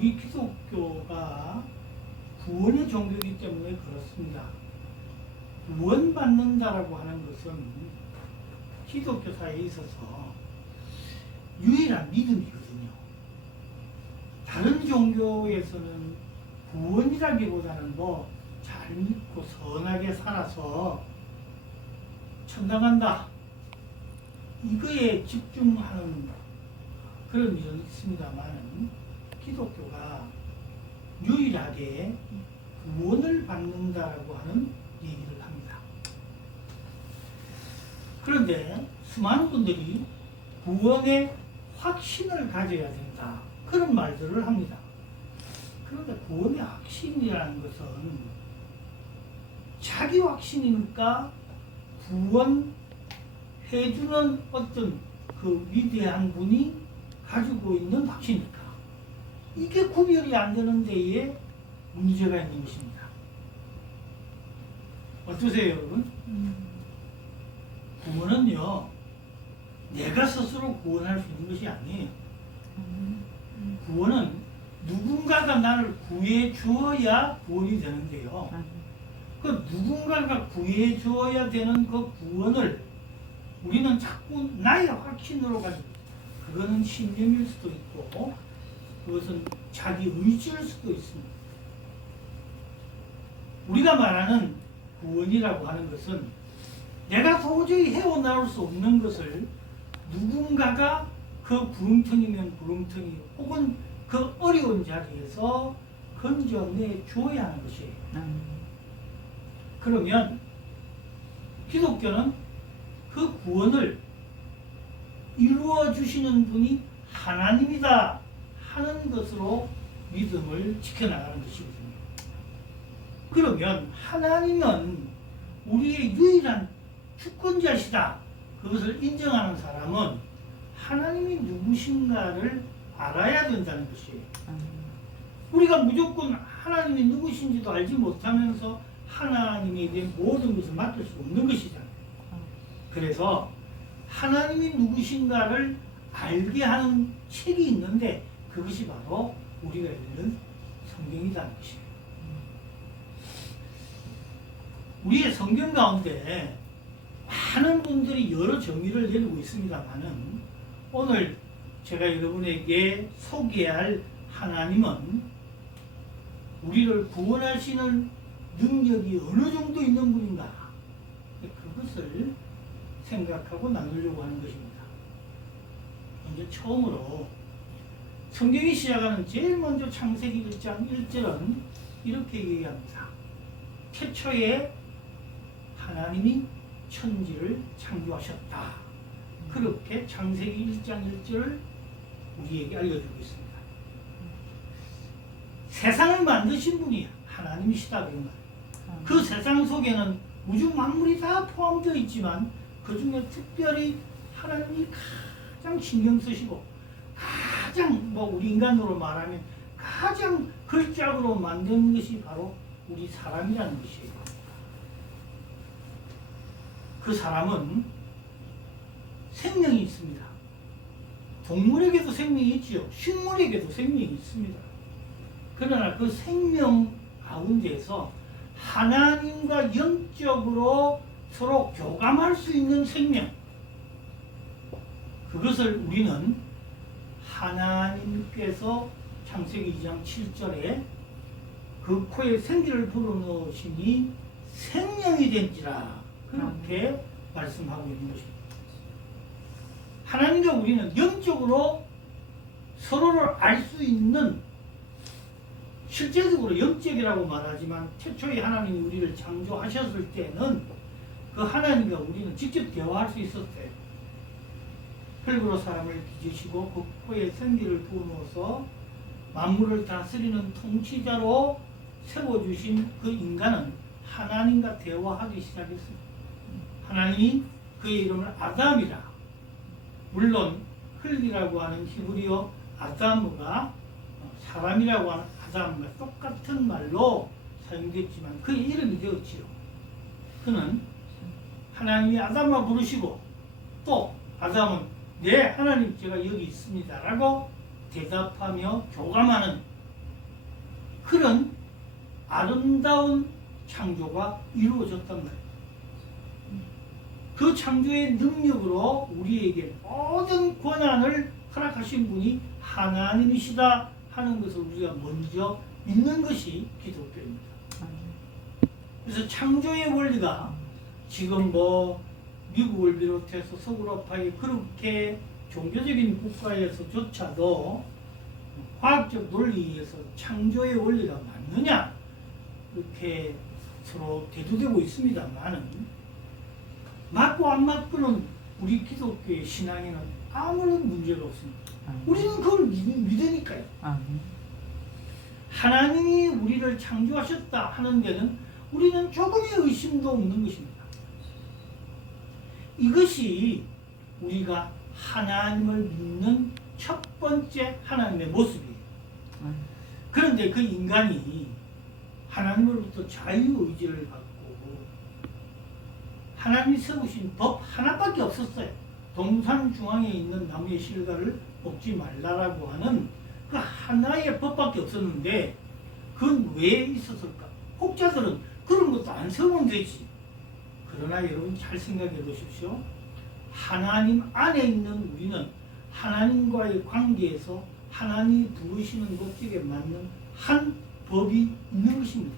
우리 기독교가 구원의 종교이기 때문에 그렇습니다. 구원받는다라고 하는 것은 기독교사에 있어서 유일한 믿음이거든요. 다른 종교에서는 구원이라기보다는 뭐 잘 믿고 선하게 살아서 천당한다, 이거에 집중하는 그런 일은 있습니다만, 기독교가 유일하게 구원을 받는다라고 하는 얘기를 합니다. 그런데 수많은 분들이 구원의 확신을 가져야 된다, 그런 말들을 합니다. 그런데 구원의 확신이라는 것은 자기 확신입니까? 구원해주는 어떤 그 위대한 분이 가지고 있는 확신입니까? 이게 구별이 안 되는 데에 문제가 있는 것입니다. 어떠세요, 여러분? 구원은요, 내가 스스로 구원할 수 있는 것이 아니에요. 구원은 누군가가 나를 구해 주어야 구원이 되는데요. 그 누군가가 구해 주어야 되는 그 구원을 우리는 자꾸 나의 확신으로 가지고, 그거는 신념일 수도 있고, 그것은 자기 의지일 수도 있습니다. 우리가 말하는 구원이라고 하는 것은 내가 도저히 헤어나올 수 없는 것을 누군가가 그 구렁텅이면 구렁텅이 혹은 그 어려운 자리에서 건져내 주어야 하는 것이에요. 그러면 기독교는 그 구원을 이루어 주시는 분이 하나님이다 하는 것으로 믿음을 지켜나가는 것이거든요. 그러면 하나님은 우리의 유일한 주권자시다, 그것을 인정하는 사람은 하나님이 누구신가를 알아야 된다는 것이에요. 우리가 무조건 하나님이 누구신지도 알지 못하면서 하나님에게 모든 것을 맡길 수 없는 것이잖아요. 그래서 하나님이 누구신가를 알게 하는 책이 있는데, 그것이 바로 우리가 읽는 성경이라는 것이에요. 우리의 성경 가운데 많은 분들이 여러 정의를 내리고 있습니다만은, 오늘 제가 여러분에게 소개할 하나님은 우리를 구원하시는 능력이 어느 정도 있는 분인가, 그것을 생각하고 나누려고 하는 것입니다. 먼저 처음으로 성경이 시작하는 제일 먼저 창세기 1장 1절은 이렇게 얘기합니다. 태초에 하나님이 천지를 창조하셨다. 그렇게 창세기 1장 1절을 우리에게 알려주고 있습니다. 세상을 만드신 분이 하나님이시다, 그런 말. 그 세상 속에는 우주 만물이 다 포함되어 있지만 그 중에 특별히 하나님이 가장 신경 쓰시고 가장 우리 인간으로 말하면 가장 걸작으로 만든 것이 바로 우리 사람이라는 것이에요. 그 사람은 생명이 있습니다. 동물에게도 생명이 있지요. 식물에게도 생명이 있습니다. 그러나 그 생명 가운데에서 하나님과 영적으로 서로 교감할 수 있는 생명, 그것을 우리는 하나님께서 창세기 2장 7절에 그 코에 생기를 불어넣으시니 생명이 된지라, 그렇게 말씀하고 있는 것입니다. 하나님과 우리는 영적으로 서로를 알 수 있는, 실제적으로 영적이라고 말하지만 최초에 하나님이 우리를 창조하셨을 때는 그 하나님과 우리는 직접 대화할 수 있었대요. 흙으로 사람을 빚으시고 그 코에 생기를 부어넣어서 만물을 다스리는 통치자로 세워주신 그 인간은 하나님과 대화하기 시작했습니다. 하나님이 그의 이름을 아담이라, 물론 흙이라고 하는 히브리어 아담과 사람이라고 하는 아담과 똑같은 말로 사용됐지만 그의 이름이 되었지요. 그는 하나님이 아담아 부르시고 또 아담은 네 하나님 제가 여기 있습니다 라고 대답하며 교감하는 그런 아름다운 창조가 이루어졌단 말이에요. 그 창조의 능력으로 우리에게 모든 권한을 허락하신 분이 하나님이시다 하는 것을 우리가 먼저 믿는 것이 기독교입니다. 그래서 창조의 원리가 지금 뭐 미국을 비롯해서 서구로파의 그렇게 종교적인 국가에서조차도 과학적 논리에서 창조의 원리가 맞느냐 이렇게 서로 대두되고 있습니다만은 맞고 안 맞고는 우리 기독교의 신앙에는 아무런 문제가 없습니다. 우리는 그걸 믿으니까요. 하나님이 우리를 창조하셨다 하는 데는 우리는 조금의 의심도 없는 것입니다. 이것이 우리가 하나님을 믿는 첫 번째 하나님의 모습이에요. 그런데 그 인간이 하나님으로부터 자유의지를 갖고 하나님이 세우신 법 하나밖에 없었어요. 동산 중앙에 있는 나무의 실과를 먹지 말라라고 하는 그 하나의 법밖에 없었는데 그건 왜 있었을까? 혹자들은 그런 것도 안 세우면 되지. 그러나 여러분 잘 생각해 보십시오. 하나님 안에 있는 우리는 하나님과의 관계에서 하나님이 부르시는 목적에 맞는 한 법이 있는 것입니다.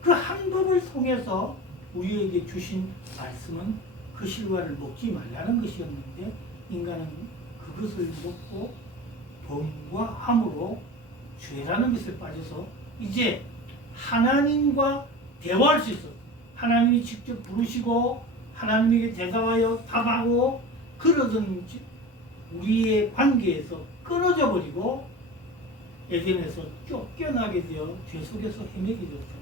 그 한 법을 통해서 우리에게 주신 말씀은 그 실과를 먹지 말라는 것이었는데 인간은 그것을 먹고 범과 함으로 죄라는 것에 빠져서 이제 하나님과 대화할 수 있어요. 하나님이 직접 부르시고 하나님에게 대답하여 답하고 그러던 우리의 관계에서 끊어져 버리고 에덴에서 쫓겨나게 되어 죄 속에서 헤매게 되었어요.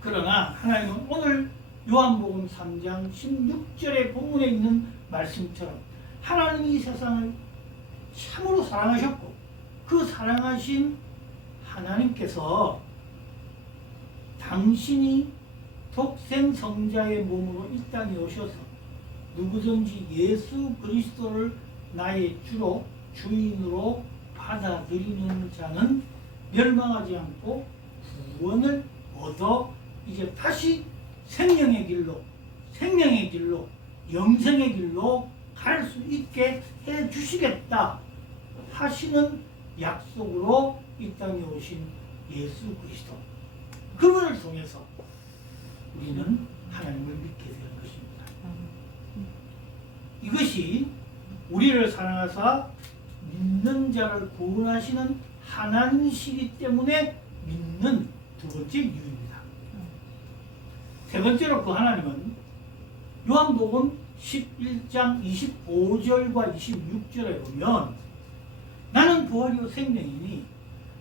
그러나 하나님은 오늘 요한복음 3장 16절의 본문에 있는 말씀처럼 하나님이 이 세상을 참으로 사랑하셨고 그 사랑하신 하나님께서 당신이 독생 성자의 몸으로 이 땅에 오셔서 누구든지 예수 그리스도를 나의 주로 주인으로 받아들이는 자는 멸망하지 않고 구원을 얻어 이제 다시 생명의 길로 영생의 길로 갈 수 있게 해 주시겠다 하시는 약속으로 이 땅에 오신 예수 그리스도 그분을 통해서 우리는 하나님을 믿게 되는 것입니다. 이것이 우리를 사랑하사 믿는 자를 구원하시는 하나님이시기 때문에 믿는 두 번째 이유입니다. 세 번째로 그 하나님은 요한복음 11장 25절과 26절에 보면 나는 부활이요 생명이니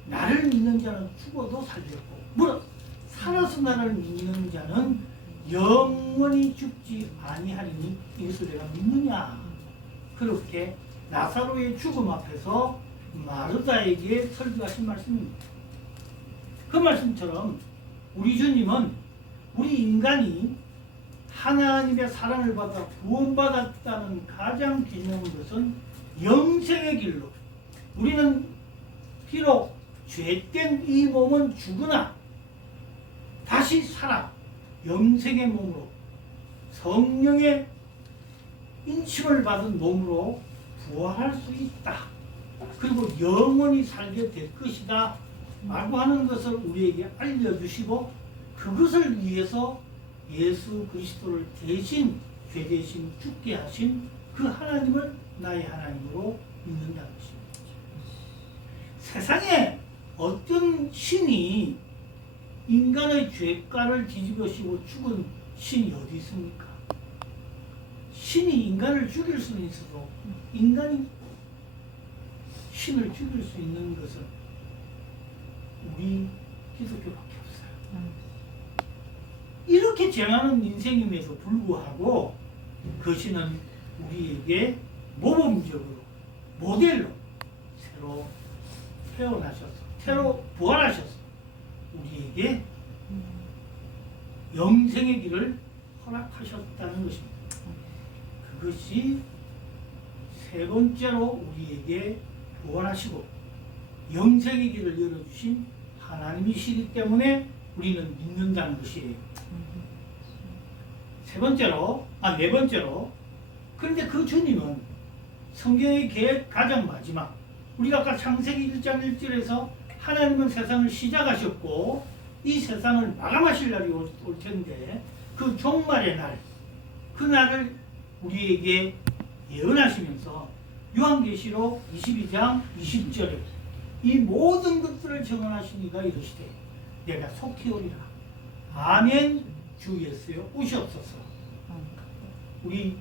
나를 믿는 자는 죽어도 살겠고 물론 살아서 나를 믿는 자는 영원히 죽지 아니하리니 이것을 내가 믿느냐. 그렇게 나사로의 죽음 앞에서 마르다에게 설교하신 말씀입니다. 그 말씀처럼 우리 주님은 우리 인간이 하나님의 사랑을 받아 구원받았다는 가장 중요한 것은 영생의 길로 우리는 비록 죄된 이 몸은 죽으나 다시 살아 영생의 몸으로 성령의 인침을 받은 몸으로 부활할 수 있다. 그리고 영원히 살게 될 것이다 라고 하는 것을 우리에게 알려주시고 그것을 위해서 예수 그리스도를 대신 죄 대신 죽게 하신 그 하나님을 나의 하나님으로 믿는다는 것입니다. 세상에 어떤 신이 인간의 죄가를 뒤집어씌고 죽은 신이 어디 있습니까? 신이 인간을 죽일 수는 있어도 인간이 신을 죽일 수 있는 것은 우리 기독교밖에 없어요. 이렇게 정하는 인생임에도 불구하고 그 신은 우리에게 모범적으로 모델로 새로 태어나셔서 새로 부활하셔서 우리에게 영생의 길을 허락하셨다는 것입니다. 그것이 세 번째로 우리에게 구원하시고 영생의 길을 열어주신 하나님이시기 때문에 우리는 믿는다는 것이에요. 네 번째로, 그런데 그 주님은 성경의 계획 가장 마지막, 우리가 아까 창세기 1장 1절에서 하나님은 세상을 시작하셨고 이 세상을 마감하실 날이 올 텐데 그 종말의 날, 그 날을 우리에게 예언하시면서 요한계시록 22장 20절에 이 모든 것들을 증언하시니가 이르시되 내가 속히 오리라. 아멘. 주 예수여 오시옵소서. 우리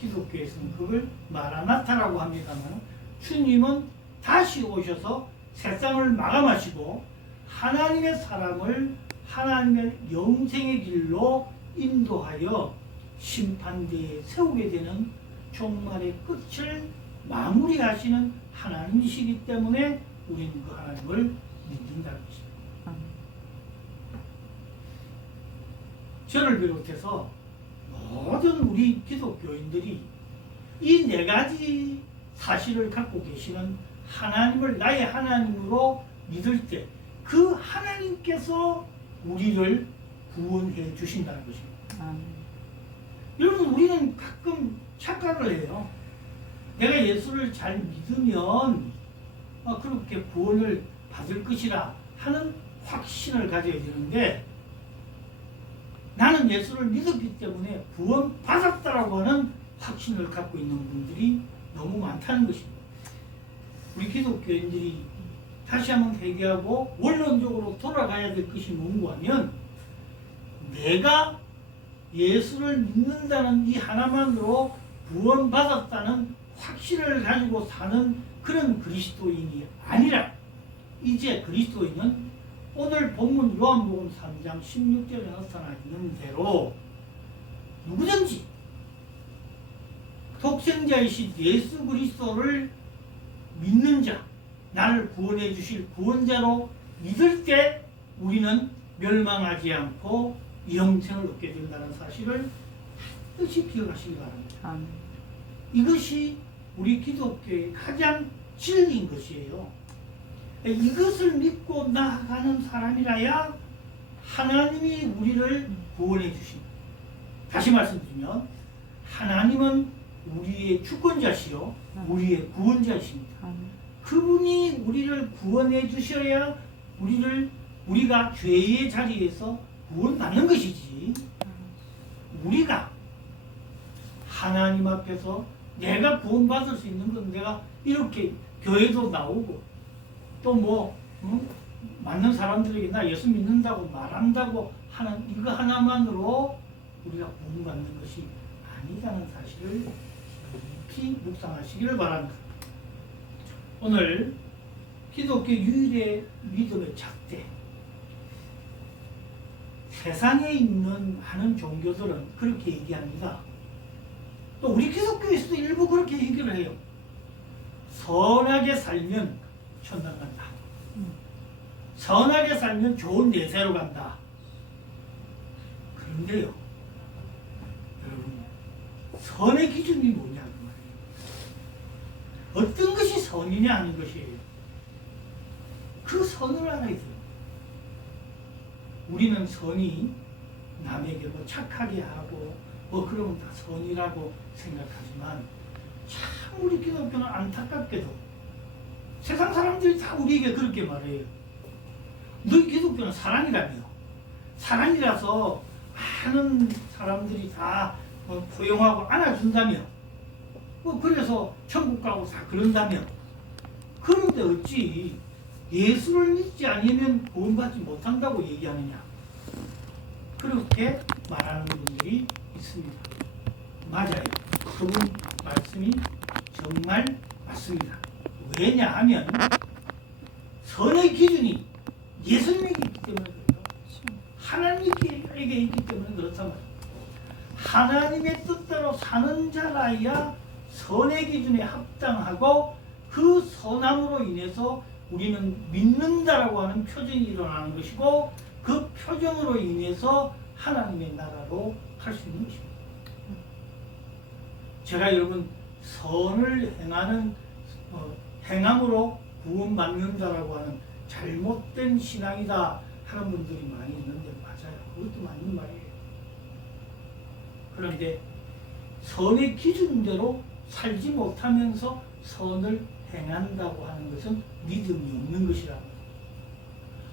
기독교에서는 그걸 마라나타라고 합니다만 주님은 다시 오셔서 세상을 마감하시고 하나님의 사람을 하나님의 영생의 길로 인도하여 심판대에 세우게 되는 종말의 끝을 마무리하시는 하나님이시기 때문에 우리는 그 하나님을 믿는다는 것입니다. 저를 비롯해서 모든 우리 기독교인들이 이 네 가지 사실을 갖고 계시는 하나님을 나의 하나님으로 믿을 때 그 하나님께서 우리를 구원해 주신다는 것입니다. 여러분, 우리는 가끔 착각을 해요. 내가 예수를 잘 믿으면 그렇게 구원을 받을 것이라 하는 확신을 가져야 되는데, 나는 예수를 믿었기 때문에 구원 받았다라고 하는 확신을 갖고 있는 분들이 너무 많다는 것입니다. 우리 기독교인들이 다시 한번 회개하고 원론적으로 돌아가야 될 것이 뭔가 하면, 내가 예수를 믿는다는 이 하나만으로 구원받았다는 확신을 가지고 사는 그런 그리스도인이 아니라, 이제 그리스도인은 오늘 본문 요한복음 3장 16절에 나타나 있는 대로 누구든지 독생자이신 예수 그리스도를 믿는 자, 나를 구원해 주실 구원자로 믿을 때 우리는 멸망하지 않고 영생을 얻게 된다는 사실을 반드시 기억하시기 바랍니다. 이것이 우리 기독교의 가장 진리인 것이에요. 이것을 믿고 나아가는 사람이라야 하나님이 우리를 구원해 주십니다. 다시 말씀드리면 하나님은 우리의 주권자시요 우리의 구원자이십니다. 그분이 우리를 구원해 주셔야 우리가 죄의 자리에서 구원받는 것이지, 우리가 하나님 앞에서 내가 구원받을 수 있는 건 내가 이렇게 교회도 나오고 또 맞는 사람들에게 나 예수 믿는다고 말한다고 하는 이거 하나만으로 우리가 구원받는 것이 아니라는 사실을 깊이 묵상하시기를 바랍니다. 오늘 기독교 유일의 믿음의 작대, 세상에 있는 많은 종교들은 그렇게 얘기합니다. 또 우리 기독교에서도 일부 그렇게 얘기를 해요. 선하게 살면 천당 간다. 선하게 살면 좋은 내세로 간다. 그런데요, 여러분, 선의 기준이 뭐냐고 말이에요. 어떤 것이 선이냐 하는 것이에요. 그 선을 알아야 돼요. 우리는 선이 남에게 착하게 하고 그러면 다 선이라고 생각하지만, 참 우리 기독교는 안타깝게도 세상 사람들이 다 우리에게 그렇게 말해요. 너희 기독교는 사랑이라며. 사랑이라서 많은 사람들이 다 포용하고 안아준다며. 그래서 천국 가고 다 그런다며. 그런데 어찌 예수를 믿지 않으면 구원받지 못한다고 얘기하느냐. 그렇게 말하는 분들이 있습니다. 맞아요. 그분 말씀이 정말 맞습니다. 왜냐하면 선의 기준이 예수님에게 있기 때문에 그래요. 하나님에게 있기 때문에 그렇단 말이에요. 하나님의 뜻대로 사는 자라야 선의 기준에 합당하고, 그 선함으로 인해서 우리는 믿는다라고 하는 표정이 일어나는 것이고, 그 표정으로 인해서 하나님의 나라로 갈 수 있는 것입니다. 제가 여러분 선을 행함으로 구원받는다라고 하는 잘못된 신앙이다 하는 분들이 많이 있는데 맞아요. 그것도 맞는 말이에요. 그런데 선의 기준대로 살지 못하면서 선을 행한다고 하는 것은 믿음이 없는 것이라는 거예요.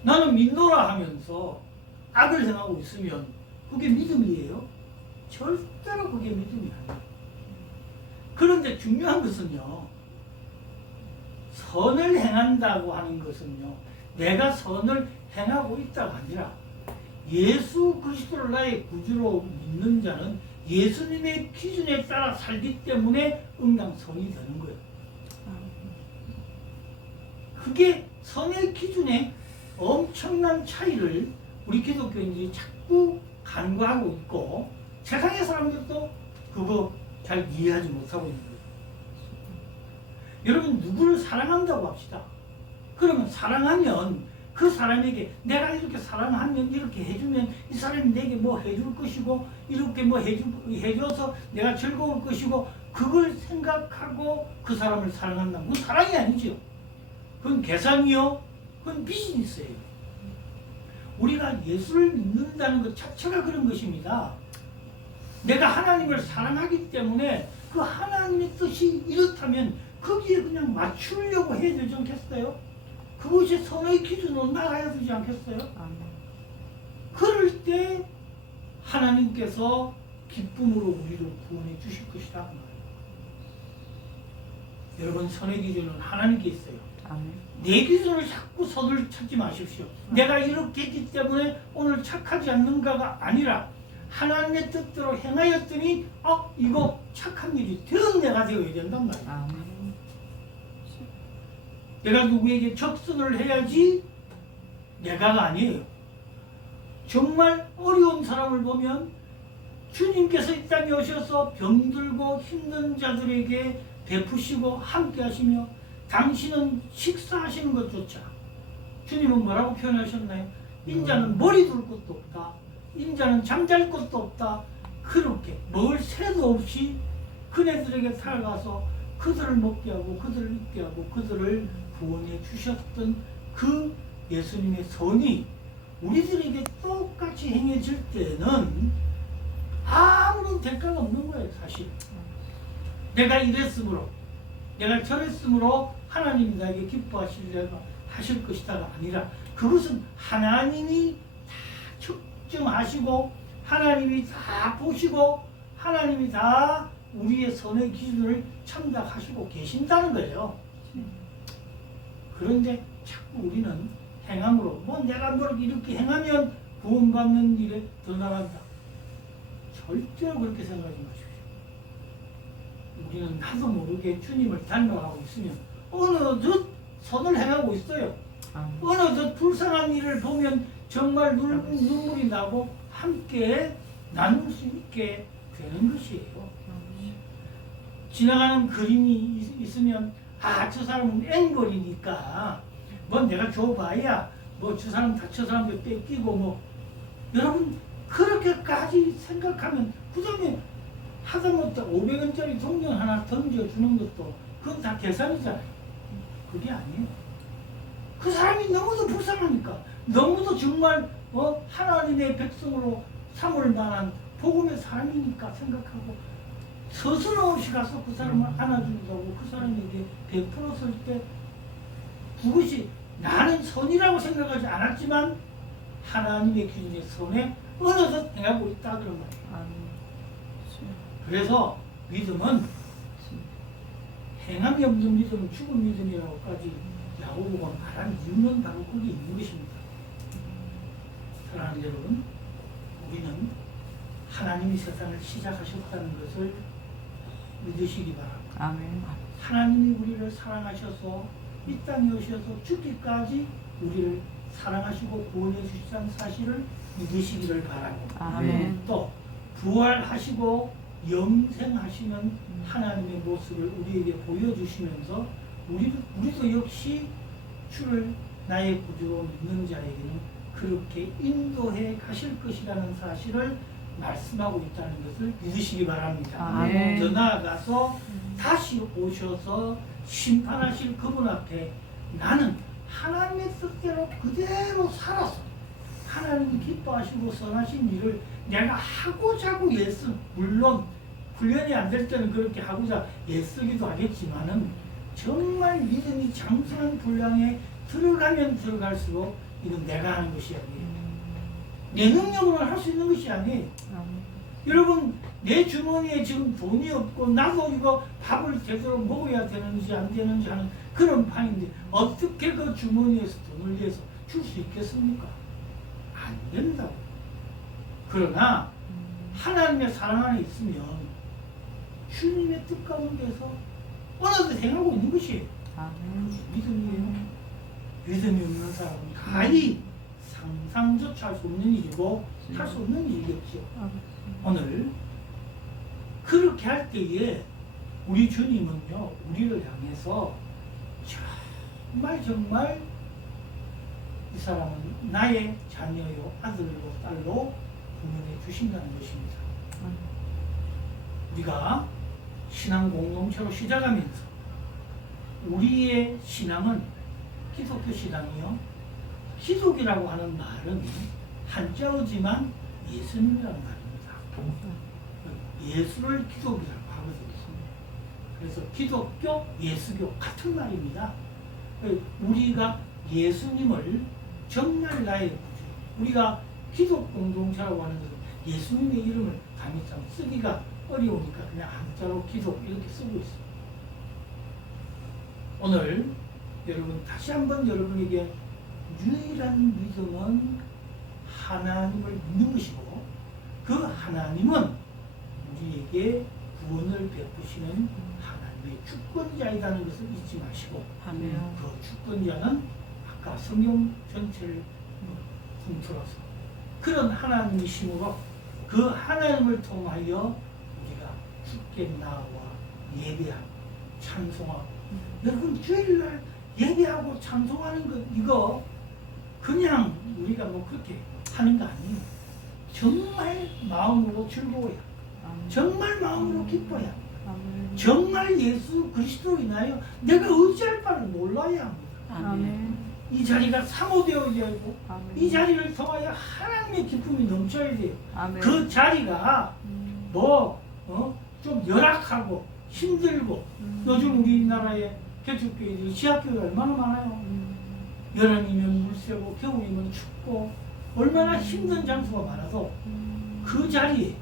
나는 믿노라 하면서 악을 행하고 있으면 그게 믿음이에요? 절대로 그게 믿음이 아니에요. 그런데 중요한 것은요, 선을 행한다고 하는 것은요, 내가 선을 행하고 있다가 아니라 예수 그리스도를 나의 구주로 믿는 자는 예수님의 기준에 따라 살기 때문에 응당 선이 되는 거예요. 그게 선의 기준에 엄청난 차이를 우리 기독교인들이 자꾸 간과하고 있고 세상의 사람들도 그거 잘 이해하지 못하고 있는 거예요. 여러분 누구를 사랑한다고 합시다. 그러면 사랑하면 그 사람에게 내가 이렇게 사랑하면 이렇게 해주면 이 사람이 내게 뭐 해줄 것이고 이렇게 뭐 해줘서 내가 즐거울 것이고 그걸 생각하고 그 사람을 사랑한다면 그건 사랑이 아니죠. 그건 계산이요. 그건 비즈니스예요. 우리가 예수를 믿는다는 것 자체가 그런 것입니다. 내가 하나님을 사랑하기 때문에 그 하나님의 뜻이 이렇다면 거기에 그냥 맞추려고 해야 되지 않겠어요? 그것이 선의 기준으로 나가야 되지 않겠어요? 그럴 때 하나님께서 기쁨으로 우리를 구원해 주실 것이다. 여러분 선의 기준은 하나님께 있어요. 내 기준을 자꾸 선을 찾지 마십시오. 내가 이렇게 했기 때문에 오늘 착하지 않는가가 아니라 하나님의 뜻대로 행하였더니 이거 착한 일이 더 내가 되어야 된단 말이에요. 내가 누구에게 적선을 해야지 내가가 아니에요. 정말 어려운 사람을 보면 주님께서 이 땅에 오셔서 병들고 힘든 자들에게 베푸시고 함께 하시며 당신은 식사하시는 것조차 주님은 뭐라고 표현하셨나요? 인자는 머리 둘 것도 없다. 인자는 잠잘 것도 없다. 그렇게 먹을 새도 없이 그네들에게 살아가서 그들을 먹게 하고 그들을 입게 하고 그들을 구원해 주셨던 그 예수님의 선이 우리들에게 똑같이 행해질 때는 아무런 대가가 없는 거예요. 사실 내가 이랬으므로 내가 저랬으므로 하나님이 나에게 기뻐하시려고 하실 것이다가 아니라 그것은 하나님이 다 측정하시고 하나님이 다 보시고 하나님이 다 우리의 선의 기준을 참작하시고 계신다는 거예요. 그런데 자꾸 우리는 행함으로 내가 뭐 이렇게 행하면 구원받는 일에 더 나간다. 절대로 그렇게 생각하지 마십시오. 우리는 나도 모르게 주님을 닮아가고 있으면 어느덧 선을 행하고 있어요. 어느덧 불쌍한 일을 보면 정말 눈물이 나고 함께 나눌 수 있게 되는 것이에요. 지나가는 그림이 있으면 저 사람은 앵벌이니까 내가 줘봐야 저 사람 다쳐 사람들 뺏기고 여러분 그렇게까지 생각하면 그 다음에 하다못해 500원짜리 동전 하나 던져주는 것도 그건 다 계산이잖아요. 그게 아니에요. 그 사람이 너무도 불쌍하니까 너무도 정말 하나님의 백성으로 삼을 만한 복음의 사람이니까 생각하고 서슴없이 가서 그 사람을 안아준다고 그 사람에게 베풀었을 때 그것이 나는 선이라고 생각하지 않았지만 하나님의 기준의 선에 어느덧 행하고 있다 그런 말이에요. 그래서 믿음은 행함이 없는 믿음은 죽은 믿음이라고까지 야고보가 말한 이유는 바로 거기 있는 것입니다. 사랑하는 여러분, 우리는 하나님이 세상을 시작하셨다는 것을 믿으시기 바랍니다. 아멘. 하나님이 우리를 사랑하셔서 이 땅에 오셔서 죽기까지 우리를 사랑하시고 구원해 주시다는 사실을 믿으시기를 바라고 아멘. 또 부활하시고 영생하시는 하나님의 모습을 우리에게 보여주시면서 우리도 역시 주를 나의 구주로 믿는 자에게는 그렇게 인도해 가실 것이라는 사실을 말씀하고 있다는 것을 믿으시기 바랍니다. 아멘. 더 나아가서 다시 오셔서 심판하실 그분 앞에 나는 하나님의 뜻대로 그대로 살아서 하나님이 기뻐하시고 선하신 일을 내가 하고자 하고 애쓰, 물론 훈련이 안 될 때는 그렇게 하고자 애쓰기도 하겠지만은 정말 믿음이 장성한 분량에 들어가면 들어갈수록 이건 내가 하는 것이 아니에요. 내 능력으로는 할 수 있는 것이 아니에요. 여러분, 내 주머니에 지금 돈이 없고 나도 이거 밥을 제대로 먹어야 되는지 안 되는지 하는 그런 판인데 어떻게 그 주머니에서 돈을 내서 줄 수 있겠습니까? 안 된다고. 그러나 하나님의 사랑 안에 있으면 주님의 뜻 가운데서 어느덧 행하고 있는 것이 믿음이에요. 믿음이 없는 사람은 가히 상상조차 할 수 없는 일이고 할 수 없는 일이겠죠. 오늘 그렇게 할 때에 우리 주님은요, 우리를 향해서 정말 이 사람은 나의 자녀요, 아들로 딸로 분명해 주신다는 것입니다. 우리가 신앙 공동체로 시작하면서 우리의 신앙은 기독교 신앙이요, 기독이라고 하는 말은 한자어지만 예수님이라는 말입니다. 예수를 기독이라고 하거든요. 그래서 기독교, 예수교 같은 말입니다. 우리가 예수님을 정말 나의 구주, 우리가 기독 공동체라고 하는 것은 예수님의 이름을 감히 참 쓰기가 어려우니까 그냥 한자로 기독 이렇게 쓰고 있습니다. 오늘 여러분 다시 한번 여러분에게 유일한 믿음은 하나님을 믿는 것이고 그 하나님은 우리에게 구원을 베푸시는 하나님의 주권자이라는 것을 잊지 마시고 그 주권자는 아까 성경 전체를 통틀어서 그런 하나님이심으로 그 하나님을 통하여 우리가 주께 나와 예배하고 찬송하고 여러분 주일날 예배하고 찬송하는 것 이거 그냥 우리가 뭐 그렇게 하는 거 아니에요. 정말 마음으로 즐거워야 정말 마음으로 기뻐야 정말 예수 그리스도로 인하여 내가 의지할 바를 몰라야 합니다. 이 자리가 사모되어야 하고 이 자리를 통하여 하나님의 기쁨이 넘쳐야 돼요. 그 자리가 좀 열악하고 힘들고 요즘 우리나라에 개척교회들이 지하교회가 얼마나 많아요. 여름이면 물새고 겨울이면 춥고 얼마나 힘든 장소가 많아도 그 자리에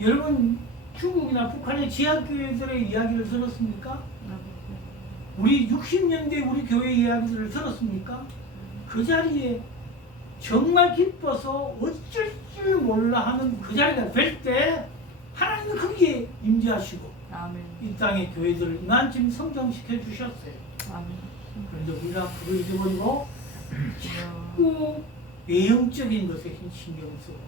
여러분 중국이나 북한의 지하교회들의 이야기를 들었습니까? 우리 60년대 우리 교회 이야기들을 들었습니까? 그 자리에 정말 기뻐서 어쩔 줄 몰라 하는 그 자리가 될 때 하나님은 거기에 임재하시고 이 땅의 교회들을 이만큼 성장시켜 주셨어요. 그런데 우리가 그걸 잊어버리고 자꾸 외형적인 것에 신경 쓰고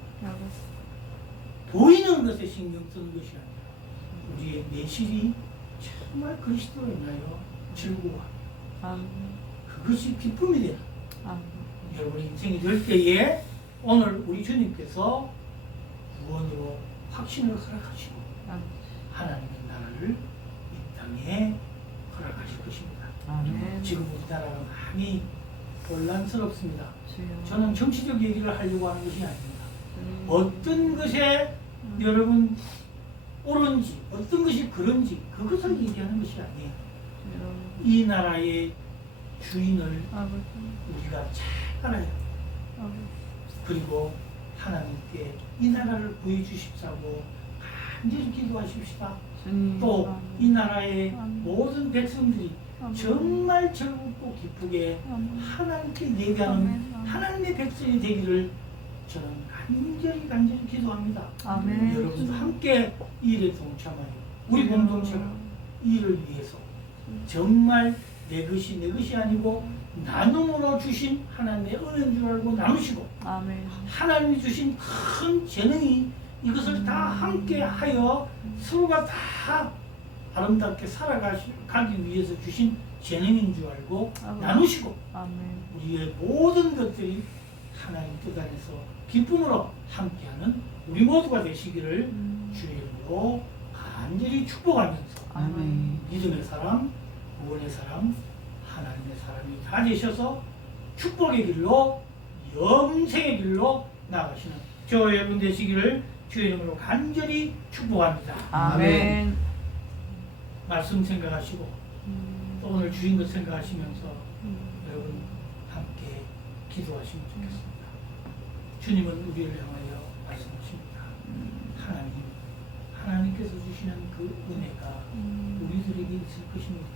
보이는 것에 신경 쓰는 것이 아니라 우리의 내실이 정말 그리스도로 인하여 즐거워 그것이 기쁨이 되는 여러분의 인생이 될 때에 오늘 우리 주님께서 구원으로 확신을 허락하시고 하나님의 나라를 이 땅에 허락하실 것입니다. 지금 우리나라가 많이 혼란스럽습니다. 저는 정치적 얘기를 하려고 하는 것이 아닙니다. 어떤 것에 여러분 옳은지 어떤 것이 그런지 그것을 얘기하는 것이 아니에요. 이 나라의 주인을 우리가 잘 알아야 그리고 하나님께 이 나라를 구해주십사고 간절히 기도하십시다. 또 이 나라의 모든 백성들이 정말 즐겁고 기쁘게 하나님께 예배하는 하나님의 백성이 되기를 저는 간절히 기도합니다. 여러분도 함께 이 일에 동참하여 우리 공동체가 이 일을 위해서 정말 내 것이 아니고 나눔으로 주신 하나님의 은혜인 줄 알고 나누시고 하나님이 주신 큰 재능이 이것을 다 함께 하여 서로가 다 아름답게 살아가기 위해서 주신 재능인 줄 알고 나누시고 우리의 모든 것들이 하나님 뜻 안에서 기쁨으로 함께하는 우리 모두가 되시기를 주의 이름으로 간절히 축복하면서 믿음의 사람, 구원의 사람, 하나님의 사람이 다 되셔서 축복의 길로 영생의 길로 나가시는 저 여러분 되시기를 주의 이름으로 간절히 축복합니다. 아멘. 말씀 생각하시고 또 오늘 주신 것 생각하시면서 여러분 함께 기도하시면 좋겠습니다. 주님은 우리를 향하여 말씀하십니다. 하나님께서 주시는 그 은혜가 우리들에게 있을 것입니다.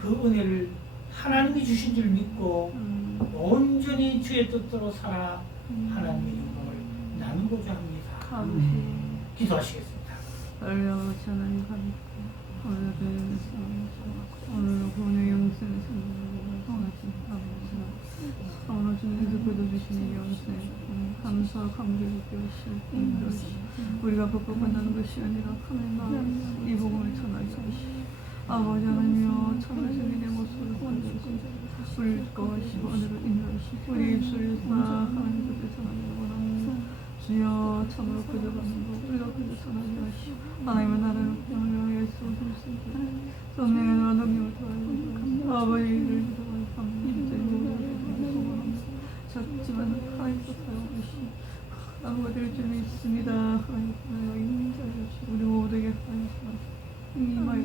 그 은혜를 하나님이 주신 줄 믿고 온전히 주의 뜻대로 살아 하나님의 영광을 나누고자 합니다. 기도하시겠습니다. 올려오시 하나님 감사합니다. 오늘 오늘 영생을 선하신 아버지 오늘 주님께서 거둬주시는 영생 감사와 감격을 배우시옵소서. 우리가 복받는 것이 아니라 하나님 마음 이 복음을 전하게 하시옵소서. 아버지 하나님여 참으시는 내 모습을 보여주시옵소서. 우리 거하시고 오늘을 인도하시고 우리 입술에서 하나님 것을 전하기를 원합니다. 주여 참으로 거듭하는 것 우리가 그저 전하게 하시오. 하나님의 나라를 영원히 예수 그리스도 성령의 나라 능력을 더하여 아버지를 기도하여 감사합니다. 소원합니다. 작지만 하나님께서 사용하시오. 아버지를 줄 믿습니다. 하나님께서 인자하시오. 우리 모두에게 하나님께서 임하여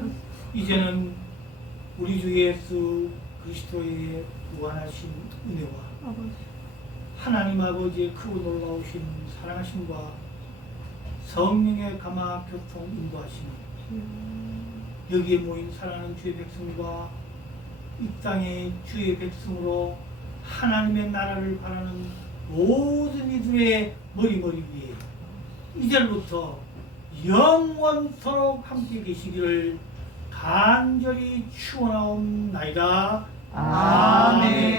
이제는 우리 주 예수 그리스도의 무한하신 은혜와 아버지 하나님 아버지의 크고 놀라우신 사랑하심과 성령의 감화 교통 인도하심이 여기에 모인 사랑하는 주의 백성과 이 땅의 주의 백성으로 하나님의 나라를 바라는 모든 이들의 머리 위에 이제부터 영원토록 함께 계시기를 간절히 축원하옵나이다. 아멘.